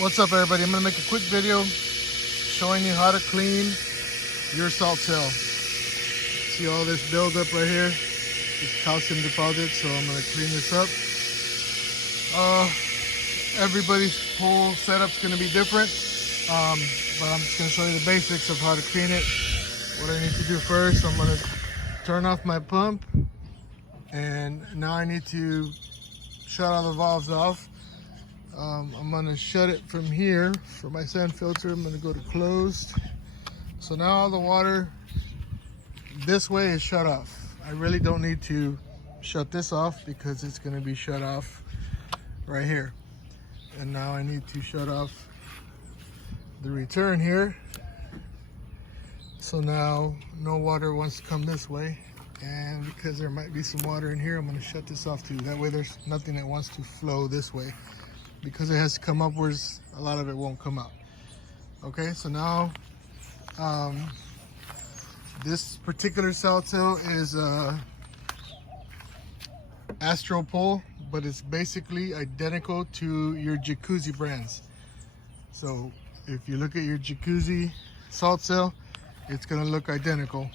What's up, everybody? I'm gonna make a quick video showing you how to clean your salt cell. See all this buildup right here? It's calcium deposit, so I'm gonna clean this up. Everybody's whole setup's gonna be different, but I'm just gonna show you the basics of how to clean it. What I need to do first, I'm gonna turn off my pump, and now I need to shut all the valves off. I'm gonna shut it from here for my sand filter. I'm gonna go to closed. So now all the water this way is shut off. I really don't need to shut this off because it's gonna be shut off right here. And now I need to shut off the return here. So now no water wants to come this way. And because there might be some water in here, I'm gonna shut this off too. That way there's nothing that wants to flow this way. Because it has to come upwards, a lot of it won't come out. Okay, so now this particular salt cell is Astral pole, but it's basically identical to your Jacuzzi brands. So if you look at your Jacuzzi salt cell, it's gonna look identical,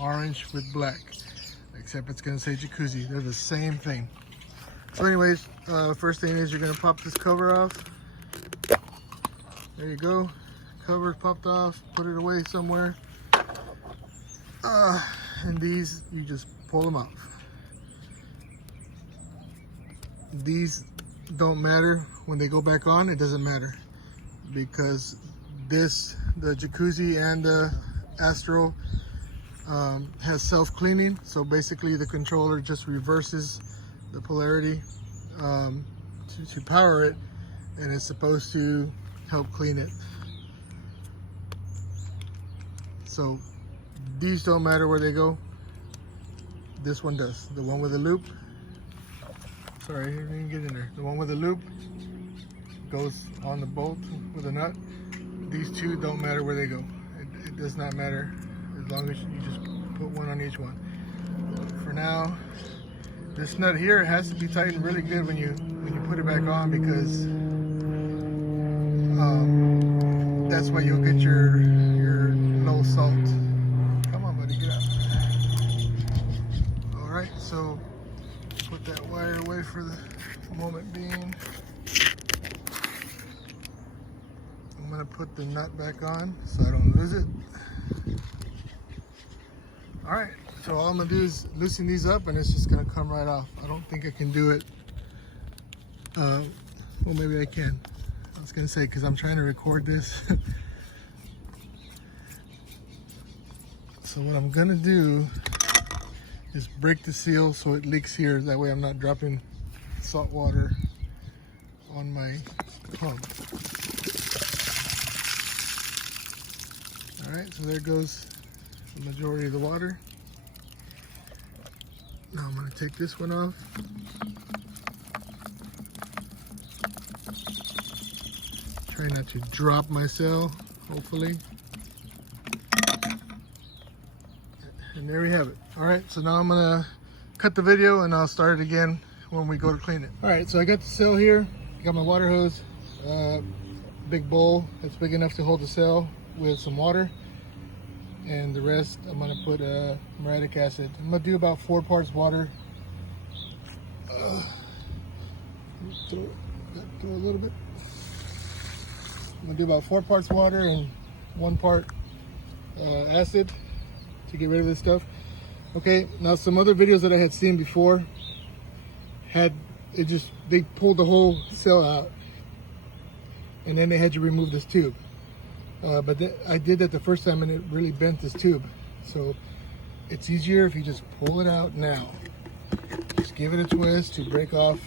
orange with black, except it's gonna say Jacuzzi. They're the same thing. So anyways, first thing is you're gonna pop this cover off. There you go, cover popped off, put it away somewhere. And these, you just pull them off. These don't matter when they go back on, it doesn't matter. Because this, the Jacuzzi and the Astral has self-cleaning. So basically the controller just reverses the polarity to power it, and it's supposed to help clean it. So these don't matter where they go. This one does. The one with the loop, sorry, you didn't get in there. The one with the loop goes on the bolt with a nut. These two don't matter where they go. It does not matter as long as you just put one on each one. For now, this nut here has to be tightened really good when you put it back on, because that's why you'll get your low salt. Come on, buddy, get out. All right, so put that wire away for the moment being. I'm gonna put the nut back on so I don't lose it. All right. So all I'm gonna do is loosen these up and it's just gonna come right off. I don't think I can do it. Well, maybe I can. I was gonna say, because I'm trying to record this. So what I'm gonna do is break the seal so it leaks here. That way I'm not dropping salt water on my pump. All right, so there goes the majority of the water. Now I'm going to take this one off. Try not to drop my cell, hopefully. And there we have it. All right, so now I'm going to cut the video and I'll start it again when we go to clean it. All right, so I got the cell here. Got my water hose, big bowl that's big enough to hold the cell with some water. And the rest I'm gonna put muriatic acid. I'm gonna do about 4 parts water. Throw a little bit. I'm gonna do about 4 parts water and 1 part acid to get rid of this stuff. Okay, now some other videos that I had seen before had it just, they pulled the whole cell out and then they had you remove this tube. But I did that the first time and it really bent this tube. So it's easier if you just pull it out now. Just give it a twist to break off.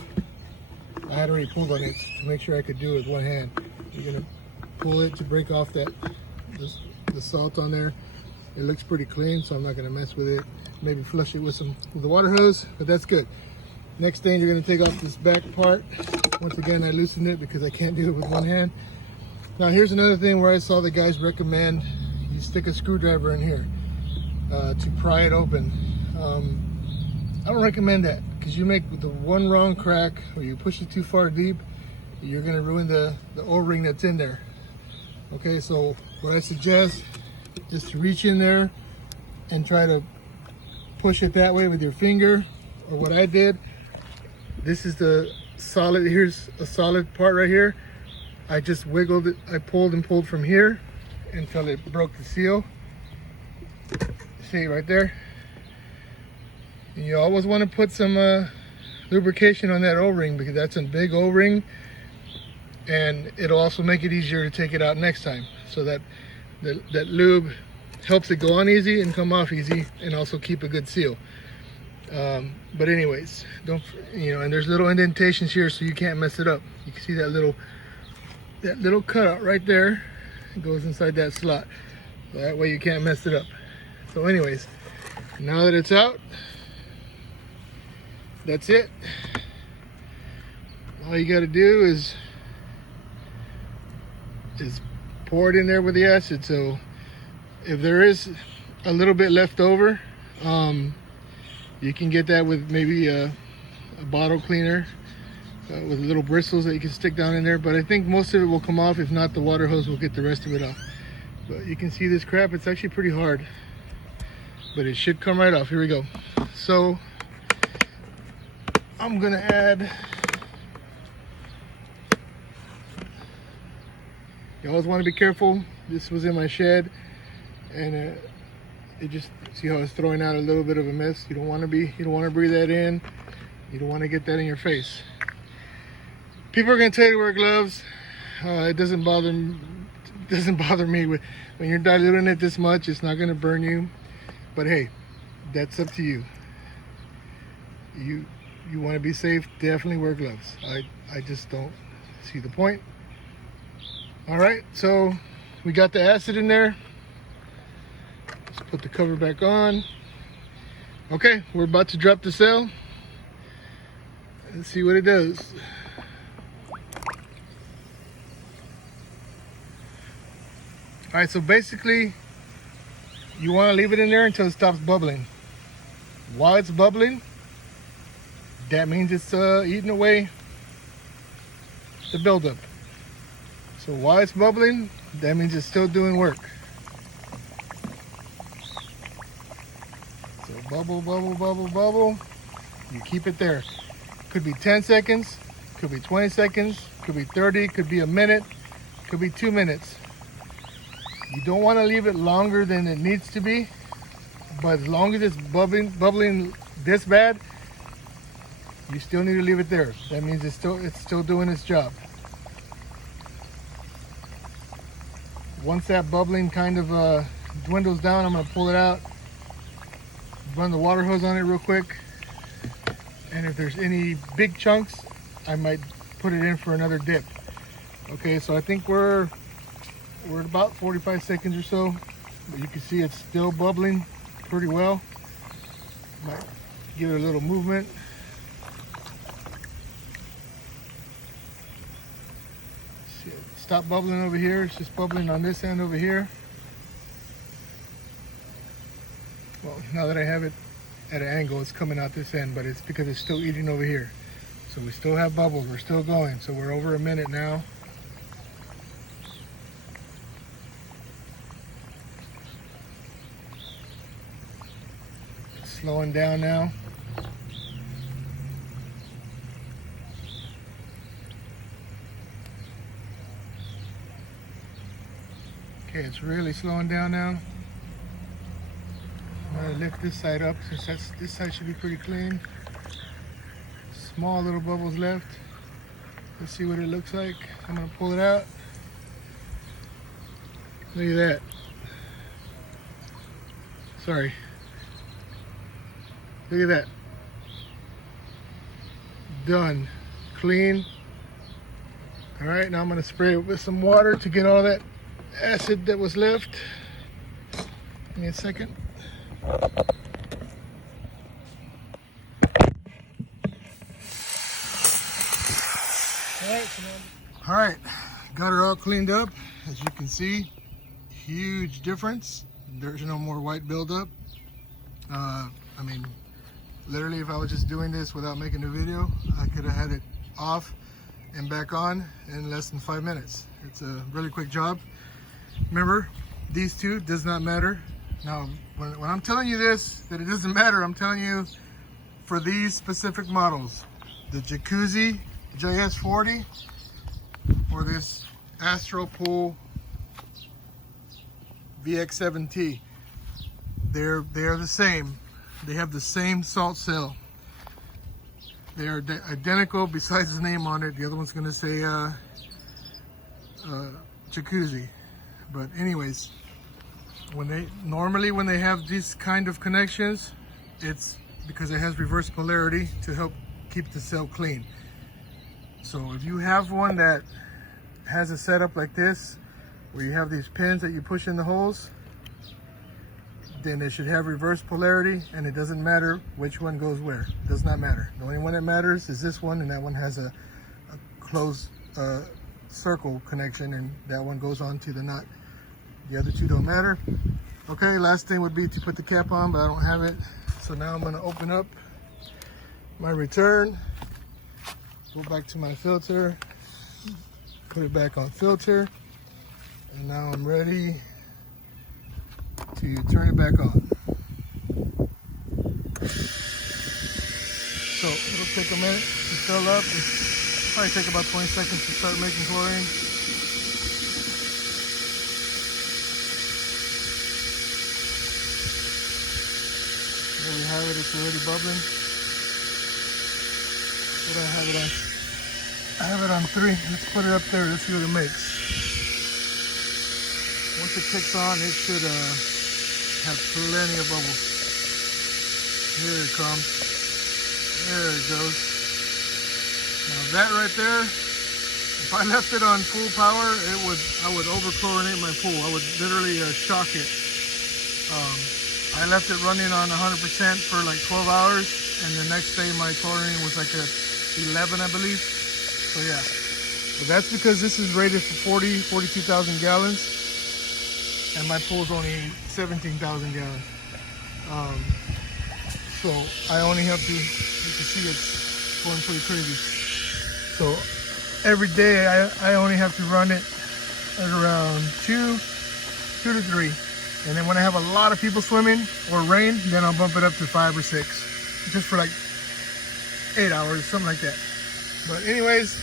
I had already pulled on it to make sure I could do it with one hand. You're gonna pull it to break off the salt on there. It looks pretty clean, so I'm not gonna mess with it. Maybe flush it with the water hose, but that's good. Next thing, you're gonna take off this back part. Once again, I loosened it because I can't do it with one hand. Now here's another thing where I saw the guys recommend you stick a screwdriver in here to pry it open. I don't recommend that, because you make the one wrong crack or you push it too far deep, you're gonna ruin the O-ring that's in there. Okay, so what I suggest is to reach in there and try to push it that way with your finger, or what I did. This is the solid, here's a solid part right here. I just wiggled it, I pulled and pulled from here until it broke the seal. See right there? And you always want to put some lubrication on that O-ring, because that's a big O-ring, and it'll also make it easier to take it out next time. So that lube helps it go on easy and come off easy, and also keep a good seal. But anyways, don't, you know, and there's little indentations here, so you can't mess it up. You can see that little cutout right there. It goes inside that slot. So that way you can't mess it up. So anyways, now that it's out, that's it. All you got to do is pour it in there with the acid. So if there is a little bit left over, you can get that with maybe a bottle cleaner with little bristles that you can stick down in there. But I think most of it will come off. If not, the water hose will get the rest of it off. But you can see this crap, it's actually pretty hard, but it should come right off. Here we go. So I'm gonna add, you always want to be careful. This was in my shed, and it just, see how it's throwing out a little bit of a mess. You don't want to breathe that in. You don't want to get that in your face. People are going to tell you to wear gloves. It doesn't bother me. When you're diluting it this much, it's not going to burn you. But hey, that's up to you. You want to be safe, definitely wear gloves. I just don't see the point. All right, so we got the acid in there. Let's put the cover back on. Okay, we're about to drop the cell. Let's see what it does. All right, so basically, you want to leave it in there until it stops bubbling. While it's bubbling, that means it's eating away the buildup. So while it's bubbling, that means it's still doing work. So bubble, bubble, bubble, bubble. You keep it there. Could be 10 seconds, could be 20 seconds, could be 30, could be a minute, could be 2 minutes. You don't want to leave it longer than it needs to be, but as long as it's bubbling this bad, you still need to leave it there. That means it's still doing its job. Once that bubbling kind of dwindles down, I'm going to pull it out, run the water hose on it real quick, and if there's any big chunks, I might put it in for another dip. Okay, so I think we're at about 45 seconds or so, but you can see it's still bubbling pretty well. Might give it a little movement. See, stop bubbling over here. It's just bubbling on this end over here. Well, now that I have it at an angle, it's coming out this end, but it's because it's still eating over here. So we still have bubbles. We're still going. So we're over a minute now. Slowing down now. Okay, it's really slowing down now. I'm gonna lift this side up since this side should be pretty clean. Small little bubbles left. Let's see what it looks like. I'm gonna pull it out. Look at that. Sorry. Look at that. Done. Clean. All right, now I'm gonna spray it with some water to get all that acid that was left. Give me a second. All right, got her all cleaned up. As you can see, huge difference. There's no more white buildup. I mean, literally, if I was just doing this without making a video, I could have had it off and back on in less than 5 minutes. It's a really quick job. Remember, these two does not matter. Now, when I'm telling you this, that it doesn't matter, I'm telling you for these specific models, the Jacuzzi J-SS40 or this Astral VX7T. They're the same. They have the same salt cell. They are identical besides the name on it. The other one's gonna say Jacuzzi. But anyways, when they have these kind of connections, it's because it has reverse polarity to help keep the cell clean. So if you have one that has a setup like this, where you have these pins that you push in the holes, then it should have reverse polarity, and it doesn't matter which one goes where. It does not matter. The only one that matters is this one, and that one has a closed circle connection, and that one goes on to the nut. The other two don't matter. Okay, last thing would be to put the cap on, but I don't have it. So now I'm gonna open up my return, go back to my filter, put it back on filter, and now I'm ready to turn it back on. So it'll take a minute to fill up. It'll probably take about 20 seconds to start making chlorine. There we have it, it's already bubbling. What do I have it on? I have it on 3. Let's put it up there, let's see what it makes. Once it kicks on, it should have plenty of bubbles. Here it comes. There it goes. Now that right there, if I left it on full power, I would over-chlorinate my pool. I would literally shock it. I left it running on 100% for like 12 hours, and the next day my chlorine was like at 11, I believe. So yeah, but that's because this is rated for 42,000 gallons, and my pool's only 17,000 gallons. So I only have to, you can see it's going pretty crazy. So every day I only have to run it at around 2 to 3. And then when I have a lot of people swimming or rain, then I'll bump it up to 5 or 6, just for like 8 hours, something like that. But anyways,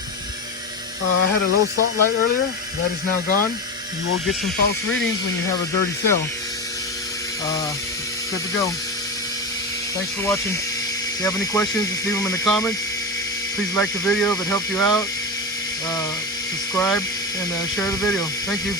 I had a low salt light earlier. That is now gone. You will get some false readings when you have a dirty cell. Good to go. Thanks for watching. If you have any questions, just leave them in the comments. Please like the video if it helped you out. Subscribe and share the video. Thank you.